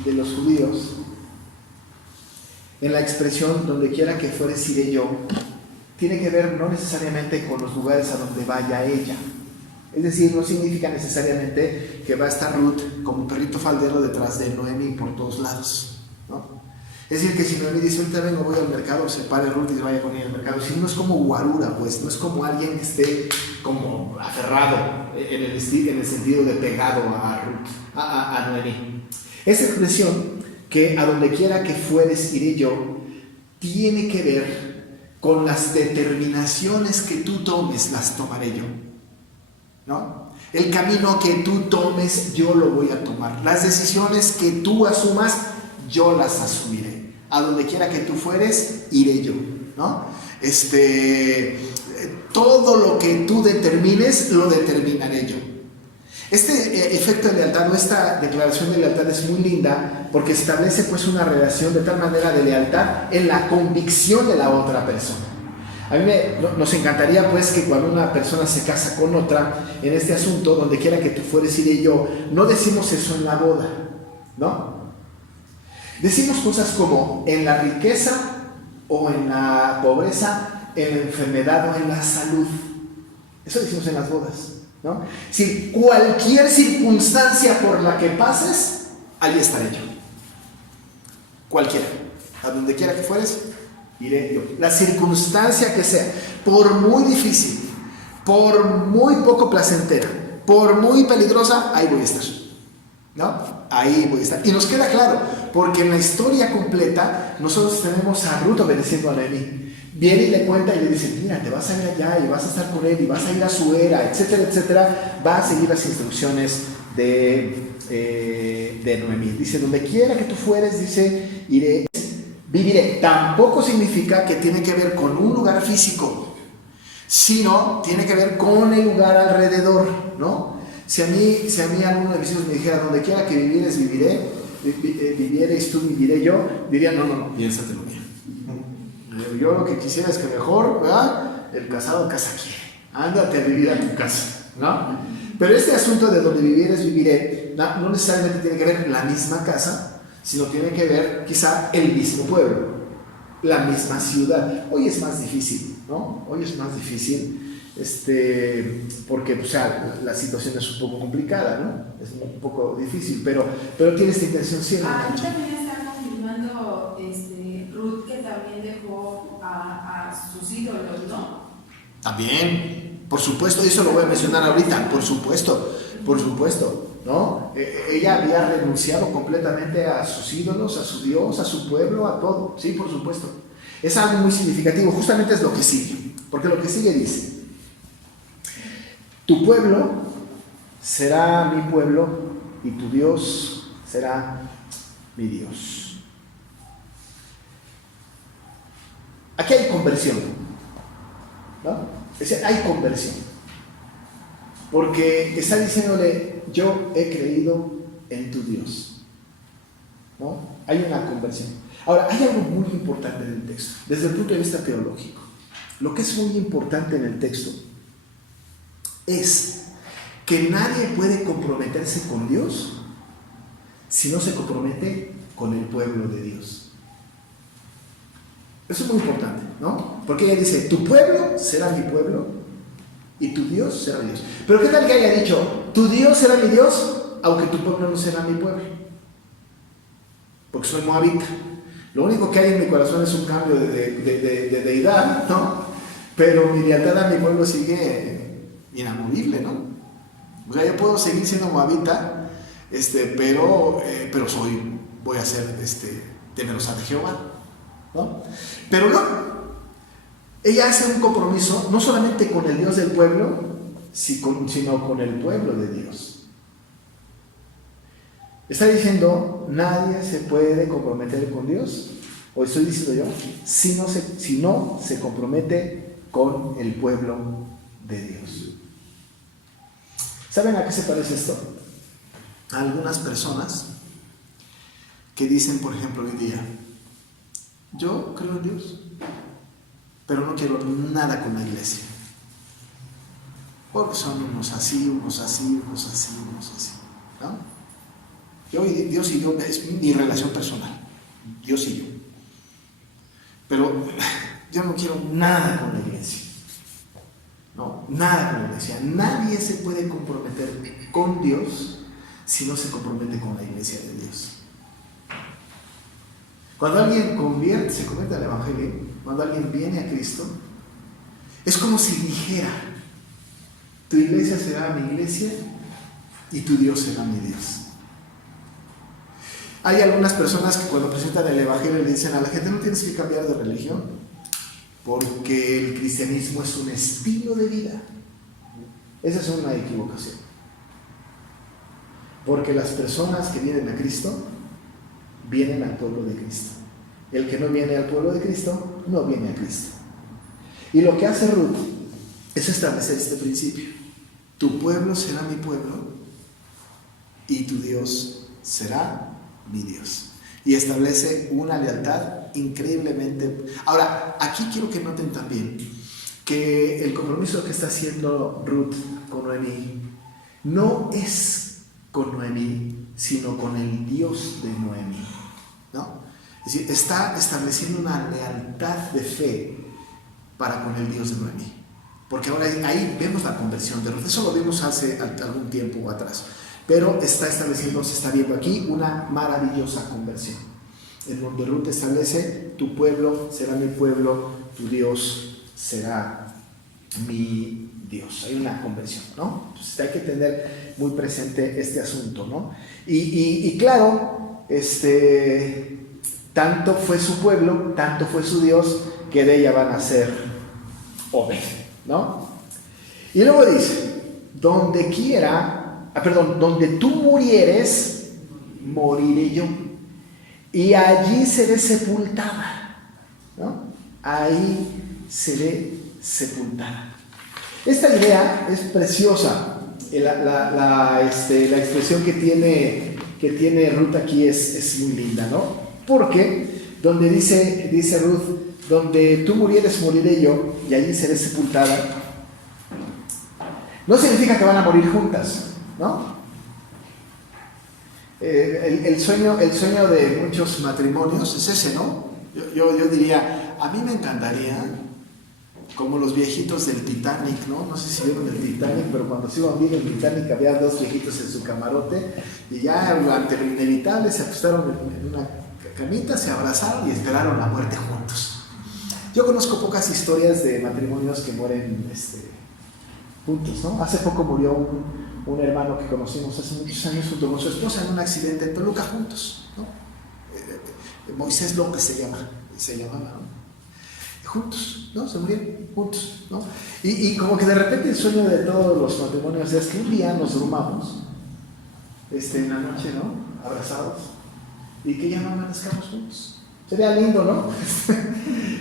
los judíos, en la expresión donde quiera que fueres iré yo, tiene que ver no necesariamente con los lugares a donde vaya ella. Es decir, no significa necesariamente que va a estar Ruth como perrito faldero detrás de Noemí por todos lados, ¿no? Es decir, que si Noemí dice, ahorita vengo, voy al mercado, se pare Ruth y se vaya con ella al mercado. Si no es como guarura, pues, no es como alguien que esté como aferrado en el sentido de pegado a Ruth, a Noemí. Esa expresión, que a donde quiera que fueres iré yo, tiene que ver con las determinaciones que tú tomes, las tomaré yo, ¿no? El camino que tú tomes, yo lo voy a tomar. Las decisiones que tú asumas, yo las asumiré. A donde quiera que tú fueres, iré yo, ¿no? Todo lo que tú determines, lo determinaré yo. Este efecto de lealtad, o esta declaración de lealtad, es muy linda porque establece pues una relación de tal manera de lealtad en la convicción de la otra persona. A mí nos encantaría pues que cuando una persona se casa con otra, en este asunto, donde quiera que tú fueres, iré yo, no decimos eso en la boda, ¿no? Decimos cosas como en la riqueza o en la pobreza, en la enfermedad o en la salud. Eso decimos en las bodas, ¿no? Si cualquier circunstancia por la que pases, ahí estaré yo. Cualquiera, a donde quiera que fueres, iré yo. La circunstancia que sea, por muy difícil, por muy poco placentera, por muy peligrosa, ahí voy a estar, ¿no? Ahí voy a estar. Y nos queda claro, porque en la historia completa nosotros tenemos a Ruth obedeciendo a Noemí. Viene y le cuenta y le dice, mira, te vas a ir allá y vas a estar con él y vas a ir a su era, etcétera, etcétera. Va a seguir las instrucciones de Noemí. Dice, donde quiera que tú fueres, dice, iré viviré. Tampoco significa que tiene que ver con un lugar físico, sino tiene que ver con el lugar alrededor, ¿no? Si a mí alguno de mis hijos me dijera, donde quiera que vivieres, vivieres tú, viviré yo, diría, no, piénsatelo bien. Yo lo que quisiera es que mejor, ¿verdad? El casado casa quiere. Ándate a vivir a tu casa, ¿no? Pero este asunto de donde vivieres, viviré, no necesariamente tiene que ver la misma casa, sino tiene que ver quizá el mismo pueblo, la misma ciudad. Hoy es más difícil, ¿no? Hoy es más difícil, porque pues, la situación es un poco complicada, ¿no? Es un poco difícil, pero tiene esta intención siempre. Aquí también está confirmando Ruth, que también dejó a sus ídolos, ¿no? También, por supuesto, eso lo voy a mencionar ahorita, por supuesto, ¿no? Ella había renunciado completamente a sus ídolos, a su Dios, a su pueblo, a todo, sí, por supuesto. Es algo muy significativo, justamente es lo que sigue, porque lo que sigue dice, tu pueblo será mi pueblo y tu Dios será mi Dios. Aquí hay conversión, ¿no? Es decir, hay conversión, porque está diciéndole, yo he creído en tu Dios, ¿no? Hay una conversión. Ahora, hay algo muy importante en el texto, desde el punto de vista teológico. Lo que es muy importante en el texto es que nadie puede comprometerse con Dios si no se compromete con el pueblo de Dios. Eso es muy importante, ¿no? Porque ella dice, tu pueblo será mi pueblo y tu Dios será mi Dios. Pero ¿qué tal que haya dicho, tu Dios será mi Dios, aunque tu pueblo no será mi pueblo? Porque soy moabita. Lo único que hay en mi corazón es un cambio de deidad, ¿no? Pero mi lealtad a mi pueblo sigue inamovible, ¿no? O sea, yo puedo seguir siendo moabita, pero voy a ser temerosa de Jehová, ¿no? Pero no, ella hace un compromiso no solamente con el Dios del pueblo, sino con el pueblo de Dios. Está diciendo, nadie se puede comprometer con Dios, o estoy diciendo yo, si no se compromete con el pueblo de Dios. ¿Saben a qué se parece esto? A algunas personas que dicen, por ejemplo, hoy día, yo creo en Dios, pero no quiero nada con la iglesia, porque son unos así, ¿no? Dios y yo es mi relación personal, Dios y yo, pero yo no quiero nada con la iglesia, no, nada con la iglesia. Nadie se puede comprometer con Dios si no se compromete con la iglesia de Dios. Cuando alguien se convierte al Evangelio, cuando alguien viene a Cristo, es como si dijera, tu iglesia será mi iglesia y tu Dios será mi Dios. Hay algunas personas que cuando presentan el Evangelio le dicen a la gente, no tienes que cambiar de religión, porque el cristianismo es un estilo de vida. Esa es una equivocación. Porque las personas que vienen a Cristo, vienen al pueblo de Cristo. El que no viene al pueblo de Cristo, no viene a Cristo. Y lo que hace Ruth es establecer este principio. Tu pueblo será mi pueblo y tu Dios será mi Dios. Y establece una lealtad increíblemente. Ahora, aquí quiero que noten también que el compromiso que está haciendo Ruth con Noemí no es con Noemí, sino con el Dios de Noemí, ¿no? Es decir, está estableciendo una lealtad de fe para con el Dios de Noemí. Porque ahora ahí vemos la conversión de Ruth. Eso lo vimos hace algún tiempo atrás. Pero se está viendo aquí una maravillosa conversión. En donde Ruth establece, tu pueblo será mi pueblo, tu Dios será mi Dios. Hay una conversión, ¿no? Entonces hay que tener muy presente este asunto, ¿no? Y claro, tanto fue su pueblo, tanto fue su Dios, que de ella van a ser Obed, ¿no? Y luego dice, donde tú murieres, moriré yo. y allí seré sepultada, ¿no? Ahí seré sepultada. Esta idea es preciosa. La expresión que tiene Ruth aquí es muy linda, ¿no? Porque donde dice Ruth, donde tú murieres, moriré yo, y allí seré sepultada, no significa que van a morir juntas, ¿no? El sueño de muchos matrimonios es ese, ¿no? Yo diría, a mí me encantaría, como los viejitos del Titanic, ¿no? No sé si vieron el Titanic, pero cuando se iban bien el Titanic había dos viejitos en su camarote y ya ante lo inevitable se acostaron en una camita, se abrazaron y esperaron la muerte juntos. Yo conozco pocas historias de matrimonios que mueren juntos, ¿no? Hace poco murió un hermano que conocimos hace muchos años junto con su esposa en un accidente en Toluca juntos, ¿no? Moisés López se llamaba, ¿no? Juntos, ¿no? Se murieron juntos, ¿no? Y como que de repente el sueño de todos los matrimonios es que un día nos durmamos en la noche, ¿no? Abrazados, y que ya no amanezcamos juntos. Sería lindo, ¿no?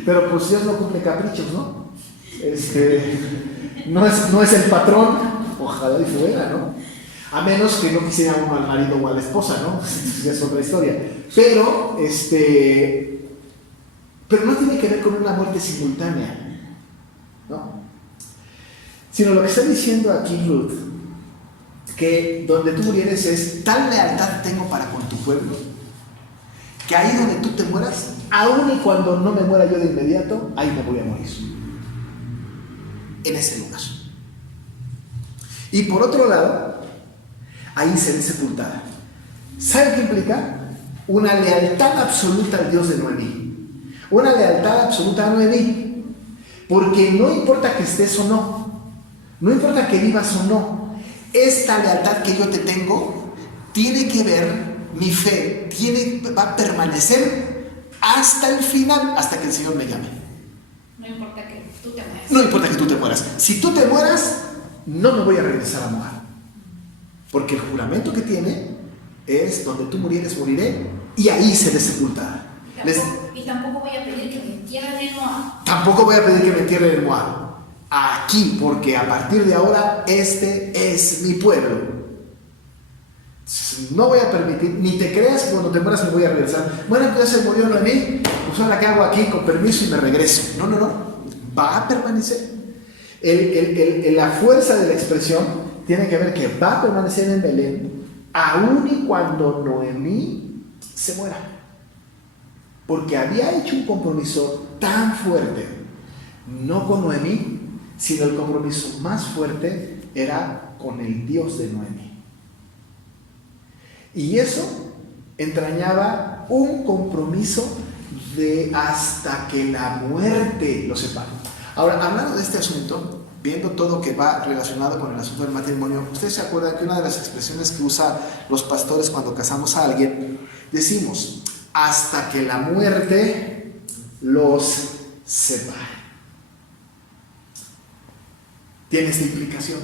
Pero pues Dios no cumple caprichos, ¿no? No es el patrón, ojalá y fuera, ¿no? A menos que no quisiera uno al marido o a la esposa, ¿no? Es otra historia. Pero no tiene que ver con una muerte simultánea, ¿no? Sino lo que está diciendo aquí Ruth, que donde tú murieres es tal lealtad tengo para con tu pueblo, que ahí donde tú te mueras, aun y cuando no me muera yo de inmediato, ahí me voy a morir, en ese lugar. Y por otro lado, ahí seré sepultada. ¿Sabe qué implica? Una lealtad absoluta al Dios de Noemí. Una lealtad absoluta a Noemí, porque no importa que estés o no, no importa que vivas o no, esta lealtad que yo te tengo tiene que ver, mi fe va a permanecer hasta el final, hasta que el Señor me llame. No importa que tú te mueras. No importa que tú te mueras. Si tú te mueras, no me voy a regresar a Moab, porque el juramento que tiene es donde tú murieres, moriré, y ahí seré sepultada. Y tampoco voy a pedir que me entierren en Moab. Tampoco voy a pedir que me entierren en Moab. Aquí, porque a partir de ahora, este es mi pueblo. No voy a permitir, ni te creas que cuando te mueras me voy a regresar. Bueno, entonces se murió Noemí, pues ahora que hago aquí, con permiso, y me regreso. No. Va a permanecer. La fuerza de la expresión tiene que ver que va a permanecer en Belén, aun y cuando Noemí se muera. Porque había hecho un compromiso tan fuerte, no con Noemí, sino el compromiso más fuerte era con el Dios de Noemí. Y eso entrañaba un compromiso de hasta que la muerte los separe. Ahora, hablando de este asunto, viendo todo que va relacionado con el asunto del matrimonio, ¿ustedes se acuerdan que una de las expresiones que usan los pastores cuando casamos a alguien, decimos, hasta que la muerte los separe? Tiene esta implicación.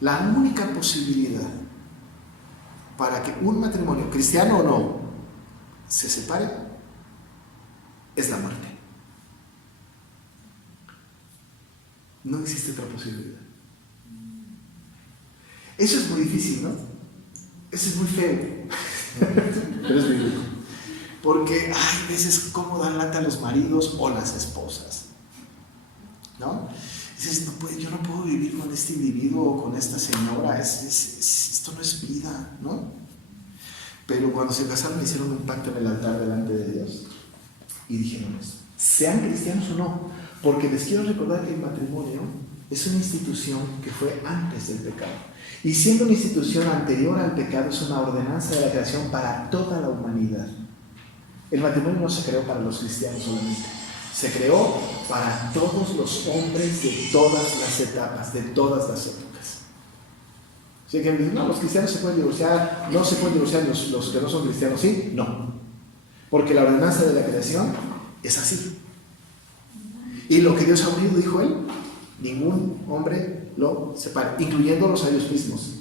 La única posibilidad para que un matrimonio, cristiano o no, se separe, es la muerte. No existe otra posibilidad. Eso es muy difícil, ¿no? Eso es muy feo. Pero es bíblico. Porque hay veces cómo dan lata a los maridos o las esposas, ¿no? Dices, yo no puedo vivir con este individuo o con esta señora, esto no es vida, ¿no? Pero cuando se casaron hicieron un pacto en el altar delante de Dios y dijeron esto, sean cristianos o no, porque les quiero recordar que el matrimonio es una institución que fue antes del pecado, y siendo una institución anterior al pecado es una ordenanza de la creación para toda la humanidad. El matrimonio no se creó para los cristianos solamente, se creó para todos los hombres de todas las etapas, de todas las épocas. Así que no, los cristianos se pueden divorciar, no se pueden divorciar los que no son cristianos, ¿sí? No, porque la ordenanza de la creación es así. Y lo que Dios ha unido, dijo él, ningún hombre lo separa, incluyéndolos a ellos mismos.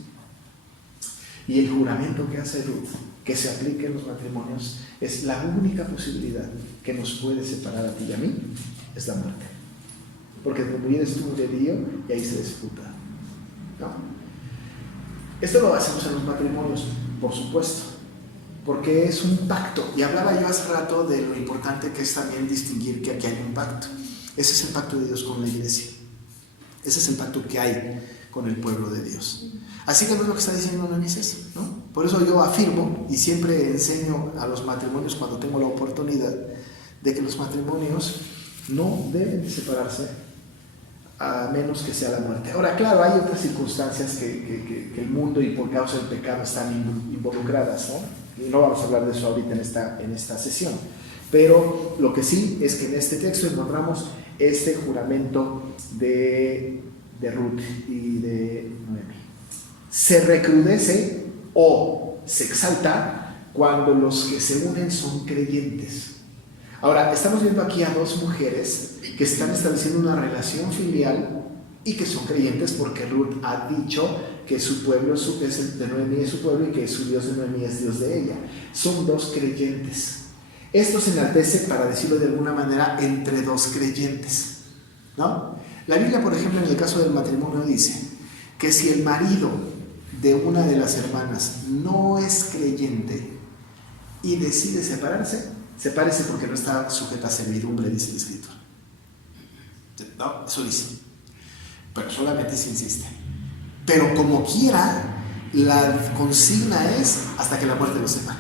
Y el juramento que hace Ruth que se aplique en los matrimonios, es la única posibilidad que nos puede separar a ti y a mí, es la muerte. Porque donde vienes tú de Dios y ahí se disputa, ¿no? Esto lo hacemos en los matrimonios, por supuesto, porque es un pacto. Y hablaba yo hace rato de lo importante que es también distinguir que aquí hay un pacto. Ese es el pacto de Dios con la iglesia. Ese es el pacto que hay con el pueblo de Dios. Así que no es lo que está diciendo Moisés, ¿no? Por eso yo afirmo y siempre enseño a los matrimonios cuando tengo la oportunidad de que los matrimonios no deben separarse a menos que sea la muerte. Ahora, claro, hay otras circunstancias que el mundo y por causa del pecado están involucradas, ¿no? Y no vamos a hablar de eso ahorita en esta sesión. Pero lo que sí es que en este texto encontramos este juramento de Ruth y de Noemi. Se recrudece o se exalta cuando los que se unen son creyentes. Ahora, estamos viendo aquí a dos mujeres que están estableciendo una relación filial y que son creyentes porque Ruth ha dicho que su pueblo es el de Noemí es su pueblo y que su Dios de Noemí es Dios de ella. Son dos creyentes. Esto se enaltece, para decirlo de alguna manera, entre dos creyentes, ¿no? La Biblia, por ejemplo, en el caso del matrimonio dice que si el marido de una de las hermanas no es creyente y decide separarse, sepárese porque no está sujeta a servidumbre, dice el escritor. No, eso dice. Pero solamente se insiste. Pero como quiera, la consigna es hasta que la muerte los separe.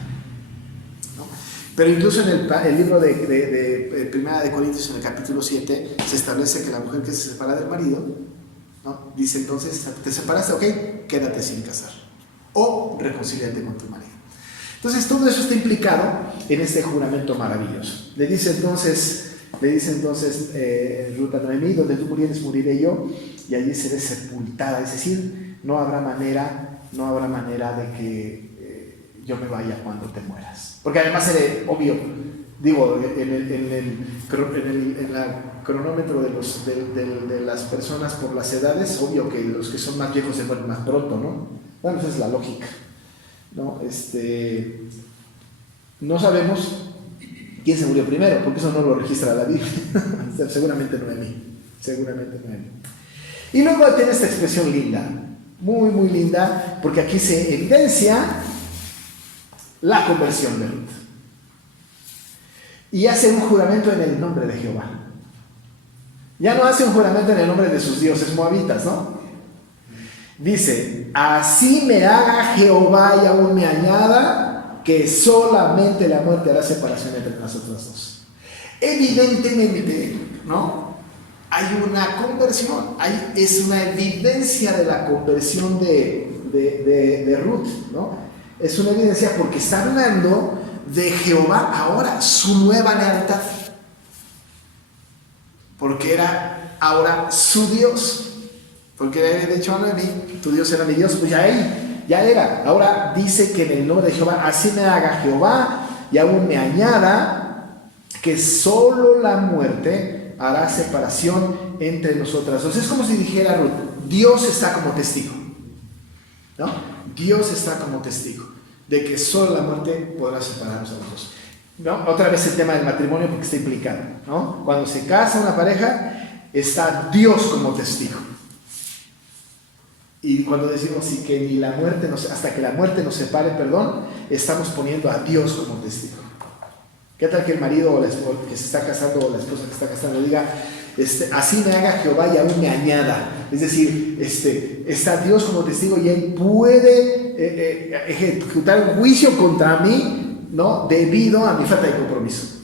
Pero incluso en el libro de Primera de Corintios, en el capítulo 7, se establece que la mujer que se separa del marido, ¿no? Dice entonces, te separaste, ok, quédate sin casar. O reconcíliate con tu marido. Entonces todo eso está implicado en este juramento maravilloso. Le dice entonces Ruth a Noemí, donde tú murieres, moriré yo, y allí seré sepultada. Es decir, no habrá manera de que yo me vaya cuando te mueras. Porque además era obvio, digo, en el cronómetro de las personas por las edades, obvio que los que son más viejos se mueren más pronto, ¿no? Bueno, esa es la lógica, ¿no? No sabemos quién se murió primero, porque eso no lo registra la Biblia. Seguramente Noemí. Y luego tiene esta expresión linda, muy, muy linda, porque aquí se evidencia la conversión de Ruth. Y hace un juramento en el nombre de Jehová. Ya no hace un juramento en el nombre de sus dioses moabitas, ¿no? Dice, así me haga Jehová y aún me añada, que solamente la muerte hará separación entre nosotros dos. Evidentemente, ¿no? Hay una conversión, es una evidencia de la conversión de Ruth, ¿no? Es una evidencia porque está hablando de Jehová ahora, su nueva lealtad. Porque era ahora su Dios. Porque le había dicho a Noemí, tu Dios era mi Dios, pues ya era. Ahora dice que en el nombre de Jehová, así me haga Jehová y aún me añada, que solo la muerte hará separación entre nosotras. Entonces es como si dijera Ruth, Dios está como testigo, ¿no? Dios está como testigo de que solo la muerte podrá separarnos a los dos, ¿no? Otra vez el tema del matrimonio porque está implicado, ¿no? Cuando se casa una pareja, está Dios como testigo. Y cuando decimos sí, que ni la muerte hasta que la muerte nos separe, estamos poniendo a Dios como testigo. ¿Qué tal que el marido o la esposa que se está casando o la esposa que está casando diga, así me haga Jehová y aún me añada? Es decir, está Dios como testigo y Él puede ejecutar un juicio contra mí, ¿no? Debido a mi falta de compromiso.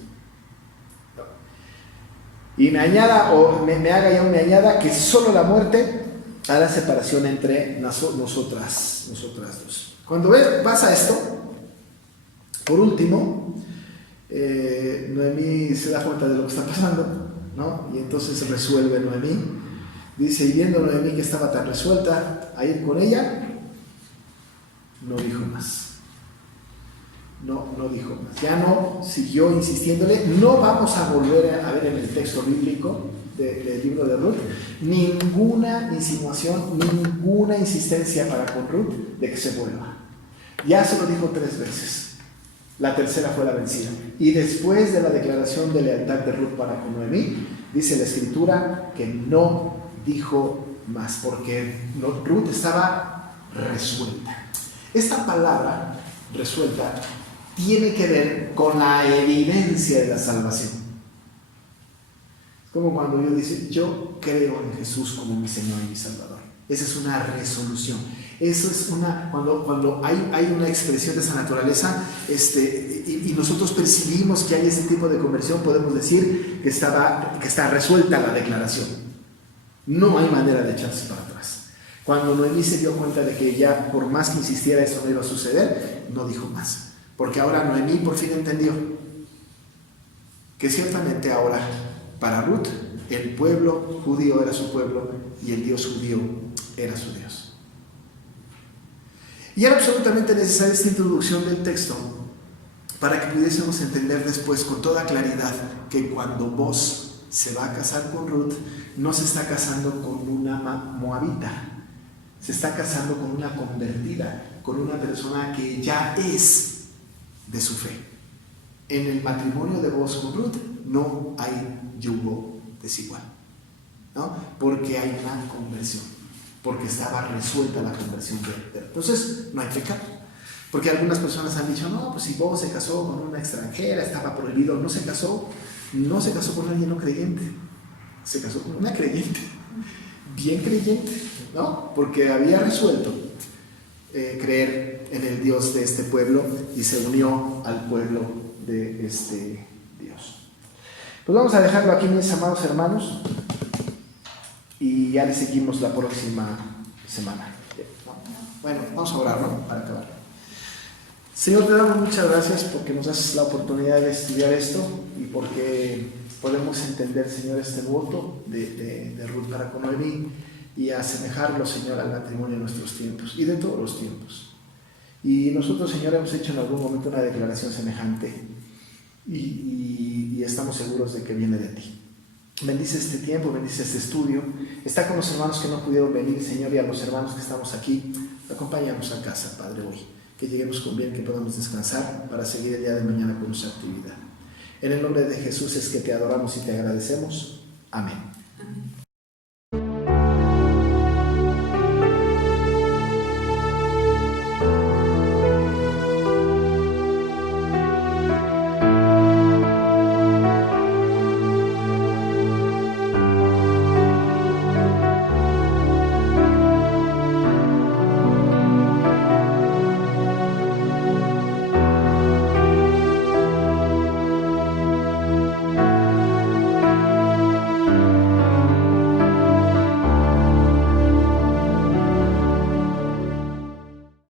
Y me añada, o me haga y aún me añada, que solo la muerte hará separación entre nosotras dos. Cuando vas a esto, por último, Noemí se da cuenta de lo que está pasando, ¿no? Y entonces resuelve Noemí. Dice, y viendo Noemí que estaba tan resuelta a ir con ella, no dijo más. No dijo más. Ya no siguió insistiéndole. No vamos a volver a ver en el texto bíblico del libro de Ruth ninguna insinuación, ninguna insistencia para con Ruth de que se vuelva. Ya se lo dijo 3 veces. La tercera fue la vencida. Y después de la declaración de lealtad de Ruth para con Noemí, dice la Escritura que no dijo más, porque Ruth estaba resuelta. Esta palabra, resuelta, tiene que ver con la evidencia de la salvación. Es como cuando yo digo, yo creo en Jesús como mi Señor y mi Salvador. Esa es una resolución. Eso es cuando hay una expresión de esa naturaleza, y nosotros percibimos que hay ese tipo de conversión, podemos decir que está resuelta la declaración. No hay manera de echarse para atrás. Cuando Noemí se dio cuenta de que ya por más que insistiera esto no iba a suceder, no dijo más. Porque ahora Noemí por fin entendió que ciertamente ahora para Ruth el pueblo judío era su pueblo y el Dios judío era su Dios. Y era absolutamente necesaria esta introducción del texto para que pudiésemos entender después con toda claridad que cuando Boaz se va a casar con Ruth, no se está casando con una moabita, se está casando con una convertida, con una persona que ya es de su fe. En el matrimonio de Boaz con Ruth no hay yugo desigual, ¿no? Porque hay una conversión, porque estaba resuelta la conversión de entonces no hay pecado. Porque algunas personas han dicho, no, pues si Boaz se casó con una extranjera, estaba prohibido. No se casó con alguien no creyente, se casó con una creyente, bien creyente, ¿no? Porque había resuelto creer en el Dios de este pueblo y se unió al pueblo de este Dios. Pues vamos a dejarlo aquí, mis amados hermanos, y ya le seguimos la próxima semana. Bueno, vamos a orar, ¿no? Para acabar. Señor, te damos muchas gracias porque nos das la oportunidad de estudiar esto y porque podemos entender, Señor, este voto de Ruth para con Noemí y asemejarlo, Señor, al matrimonio de nuestros tiempos y de todos los tiempos. Y nosotros, Señor, hemos hecho en algún momento una declaración semejante y estamos seguros de que viene de ti. Bendice este tiempo, bendice este estudio. Está con los hermanos que no pudieron venir, Señor, y a los hermanos que estamos aquí. Acompáñanos a casa, Padre, hoy. Que lleguemos con bien, que podamos descansar para seguir el día de mañana con nuestra actividad. En el nombre de Jesús es que te adoramos y te agradecemos. Amén.